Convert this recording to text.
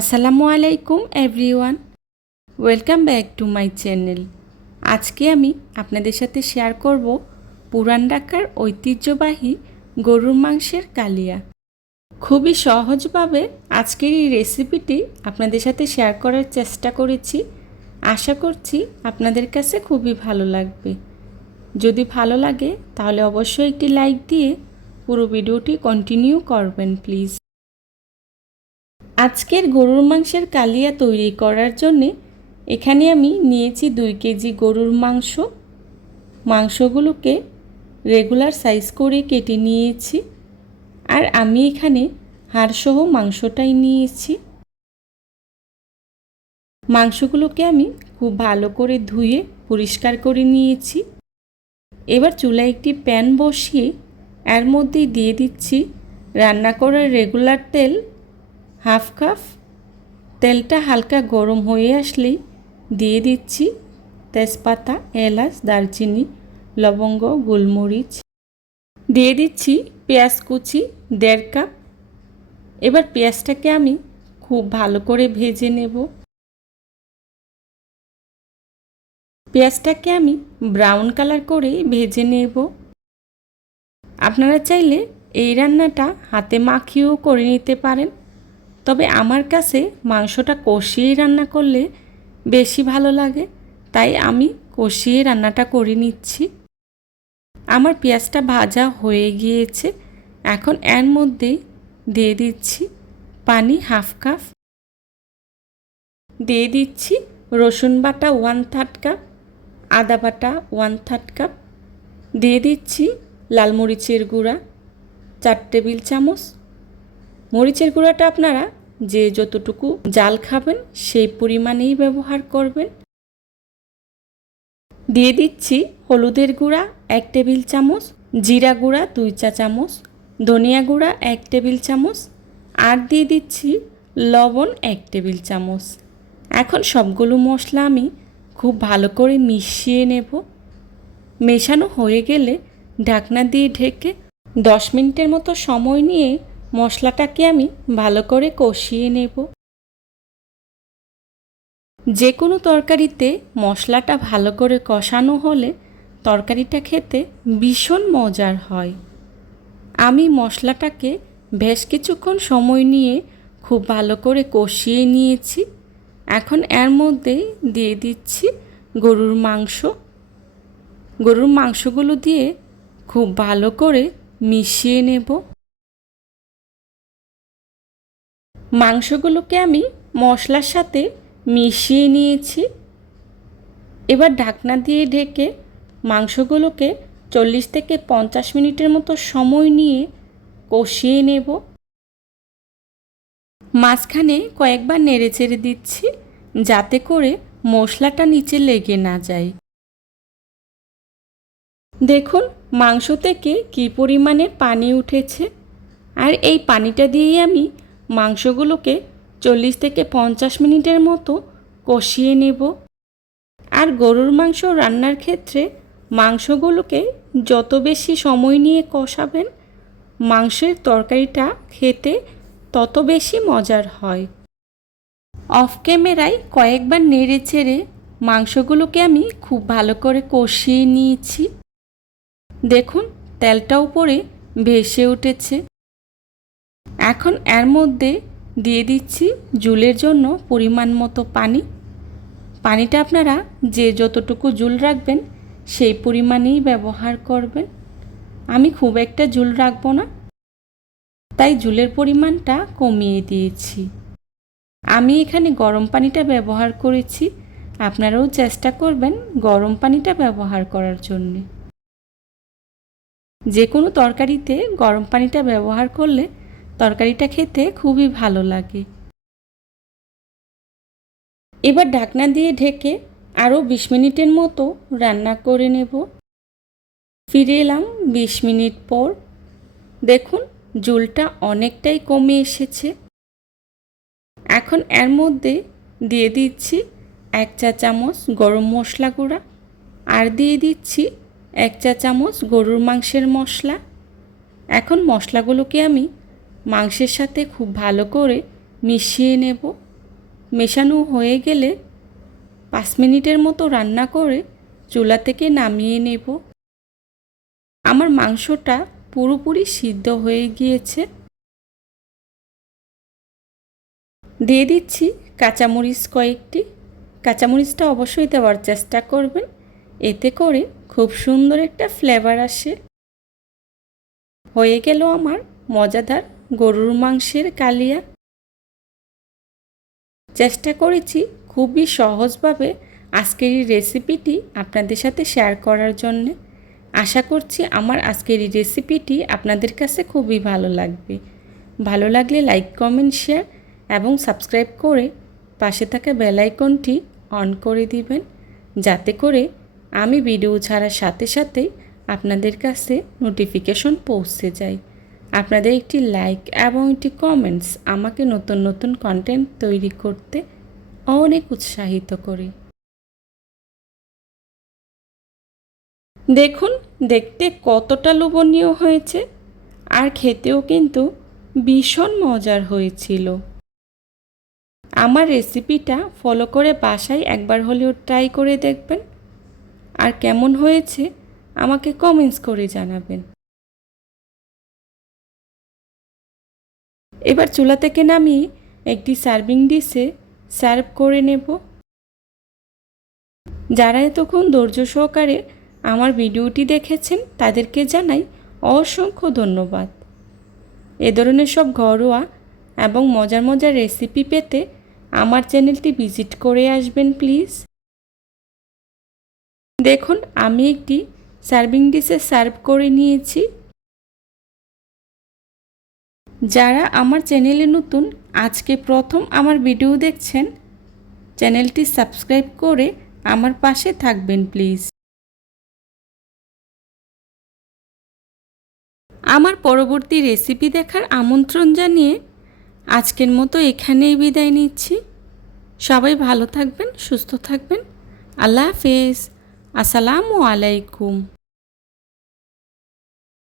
আসসালামু আলাইকুম everyone welcome back to my channel আজকে আমি আপনাদের সাথে শেয়ার করব পুরান ঢাকার ঐতিহ্যবাহী গরুর মাংসের কালিয়া। খুবই সহজভাবে আজকের এই রেসিপিটি আপনাদের সাথে শেয়ার করার চেষ্টা করেছি। আশা করছি আপনাদের কাছে খুবই ভালো লাগবে। যদি ভালো লাগে, তাহলে অবশ্যই একটি লাইক দিয়ে পুরো ভিডিওটি কন্টিনিউ করবেন প্লিজ আজকের গরুর মাংসের কালিয়া তৈরি করার জন্যে এখানে আমি নিয়েছি দুই কেজি গরুর মাংস। মাংসগুলোকে রেগুলার সাইজ করে কেটে নিয়েছি। আর আমি এখানে হাড়সহ মাংসটাই নিয়েছি। মাংসগুলোকে আমি খুব ভালো করে ধুয়ে পরিষ্কার করে নিয়েছি। এবার চুলায় একটি প্যান বসিয়ে এর মধ্যেই দিয়ে দিচ্ছি রান্না করার রেগুলার তেল হাফ কাপ তেলটা হালকা গরম হয়ে আসলেই দিয়ে দিচ্ছি তেজপাতা, এলাচ, দারচিনি, লবঙ্গ, গোলমরিচ। দিয়ে দিচ্ছি পেঁয়াজ কুচি দেড় কাপ। এবার পেঁয়াজটাকে আমি খুব ভালো করে ভেজে নেব। পেঁয়াজটাকে আমি ব্রাউন কালার করে ভেজে নেব। আপনারা চাইলে এই রান্নাটা হাতে মাখিয়েও করে নিতে পারেন। তবে আমার কাছে মাংসটা কষিয়ে রান্না করলে বেশি ভালো লাগে। তাই আমি কষিয়ে রান্নাটা করে নিচ্ছি। আমার পেঁয়াজটা ভাজা হয়ে গিয়েছে। এখন এর মধ্যেই দিয়ে দিচ্ছি পানি হাফ কাপ। দিয়ে দিচ্ছি রসুন বাটা ওয়ান থার্ড কাপ, আদা বাটা ওয়ান থার্ড কাপ। দিয়ে দিচ্ছি লাল মরিচের গুঁড়া, চার টেবিল চামচ। মরিচের গুঁড়াটা আপনারা যে যতটুকু জাল খাবেন সেই পরিমাণেই ব্যবহার করবেন। দিয়ে দিচ্ছি হলুদের গুঁড়া এক টেবিল চামচ, জিরা গুঁড়া দুই চা চামচ, ধনিয়া গুঁড়া এক টেবিল চামচ আর দিয়ে দিচ্ছি লবণ এক টেবিল চামচ। এখন সবগুলো মশলা আমি খুব ভালো করে মিশিয়ে নেব। মেশানো হয়ে গেলে ঢাকনা দিয়ে ঢেকে দশ মিনিটের মতো সময় নিয়ে মশলাটাকে আমি ভালো করে কষিয়ে নেব। যে কোনো তরকারিতে মশলাটা ভালো করে কষানো হলে তরকারিটা খেতে ভীষণ মজার হয়। আমি মশলাটাকে বেশ কিছুক্ষণ সময় নিয়ে খুব ভালো করে কষিয়ে নিয়েছি। এখন এর মধ্যেই দিয়ে দিচ্ছি গরুর মাংস। গরুর মাংসগুলো দিয়ে খুব ভালো করে মিশিয়ে নেব। মাংসগুলোকে আমি মশলার সাথে মিশিয়ে নিয়েছি। এবার ঢাকনা দিয়ে ঢেকে মাংসগুলোকে চল্লিশ থেকে পঞ্চাশ মিনিটের মতো সময় নিয়ে কষিয়ে নেব। মাঝখানে কয়েকবার নেড়ে চেড়ে দিচ্ছি যাতে করে মশলাটা নিচে লেগে না যায়। দেখুন মাংস থেকে কী পরিমাণে পানি উঠেছে। আর এই পানিটা দিয়েই আমি মাংসগুলোকে চল্লিশ থেকে পঞ্চাশ মিনিটের মতো কষিয়ে নেব। আর গরুর মাংস রান্নার ক্ষেত্রে মাংসগুলোকে যত বেশি সময় নিয়ে কষাবেন, মাংসের তরকারিটা খেতে তত বেশি মজার হয়। অফ ক্যামেরায় কয়েকবার নেড়ে চেড়ে মাংসগুলোকে আমি খুব ভালো করে কষিয়ে নিয়েছি। দেখুন, তেলটা উপরে ভেসে উঠেছে। এখন এর মধ্যে দিয়ে দিচ্ছি জুলের জন্য পরিমাণ মতো পানি। পানিটা আপনারা যে যতটুকু জুল রাখবেন সেই পরিমাণেই ব্যবহার করবেন। আমি খুব একটা জুল রাখব না। তাই জুলের পরিমাণটা কমিয়ে দিয়েছি। আমি এখানে গরম পানিটা ব্যবহার করেছি। আপনারাও চেষ্টা করবেন গরম পানিটা ব্যবহার করার জন্যে। যে কোনো তরকারিতে গরম পানিটা ব্যবহার করলে তরকারিটা খেতে খুবই ভালো লাগে। এবার ঢাকনা দিয়ে ঢেকে আরও বিশ মিনিটের মতো রান্না করে নেব। ফিরে এলাম বিশ মিনিট পর। দেখুন, জলটা অনেকটাই কমে এসেছে। এখন এর মধ্যে দিয়ে দিচ্ছি এক চা চামচ গরম মশলা গুঁড়া আর দিয়ে দিচ্ছি এক চা চামচ গরুর মাংসের মশলা। এখন মশলাগুলোকে আমি মাংসের সাথে খুব ভালো করে মিশিয়ে নেব। মেশানো হয়ে গেলে পাঁচ মিনিটের মতো রান্না করে চুলা থেকে নামিয়ে নেব। আমার মাংসটা পুরোপুরি সিদ্ধ হয়ে গিয়েছে। দিয়ে দিচ্ছি কাঁচামরিচ কয়েকটি। কাঁচামরিচটা অবশ্যই দেওয়ার চেষ্টা করবেন। এতে করে খুব সুন্দর একটা ফ্লেভার আসে। হয়ে গেল আমার মজাদার গরুর মাংসের কালিয়া। চেষ্টা করেছি খুবই সহজভাবে আজকের এই রেসিপিটি আপনাদের সাথে শেয়ার করার জন্যে। আশা করছি আমার আজকের এই রেসিপিটি আপনাদের কাছে খুবই ভালো লাগবে। ভালো লাগলে লাইক, কমেন্ট, শেয়ার এবং সাবস্ক্রাইব করে পাশে থাকা বেলাইকনটি অন করে দিবেন। যাতে করে আমি ভিডিও ছাড়ার সাথে সাথেই আপনাদের কাছে নোটিফিকেশন পৌঁছে যায়। আপনাদের একটি লাইক এবং একটি কমেন্টস আমাকে নতুন নতুন কন্টেন্ট তৈরি করতে অনেক উৎসাহিত করে। দেখুন, দেখতে কতটা লোভনীয় হয়েছে আর খেতেও কিন্তু ভীষণ মজার হয়েছিল। আমার রেসিপিটা ফলো করে বাসায় একবার হলেও ট্রাই করে দেখবেন। আর কেমন হয়েছে আমাকে কমেন্টস করে জানাবেন। এবার চুলা থেকে নামিয়ে একটি সার্ভিং ডিশে সার্ভ করে নেব। যারা এতক্ষণ ধৈর্য সহকারে আমার ভিডিওটি দেখেছেন, তাদেরকে জানাই অসংখ্য ধন্যবাদ। এ ধরনের সব ঘরোয়া এবং মজার মজার রেসিপি পেতে আমার চ্যানেলটি ভিজিট করে আসবেন, প্লিজ। দেখুন, আমি একটি সার্ভিং ডিশে সার্ভ করে নিয়েছি। যারা আমার চ্যানেলে নতুন, আজকে প্রথম আমার ভিডিও দেখছেন, চ্যানেলটি সাবস্ক্রাইব করে আমার পাশে থাকবেন, প্লিজ। আমার পরবর্তী রেসিপি দেখার আমন্ত্রণ জানিয়ে আজকের মতো এখানেই বিদায় নিচ্ছি। সবাই ভালো থাকবেন, সুস্থ থাকবেন। আল্লাহ হাফেজ। আসসালামু আলাইকুম।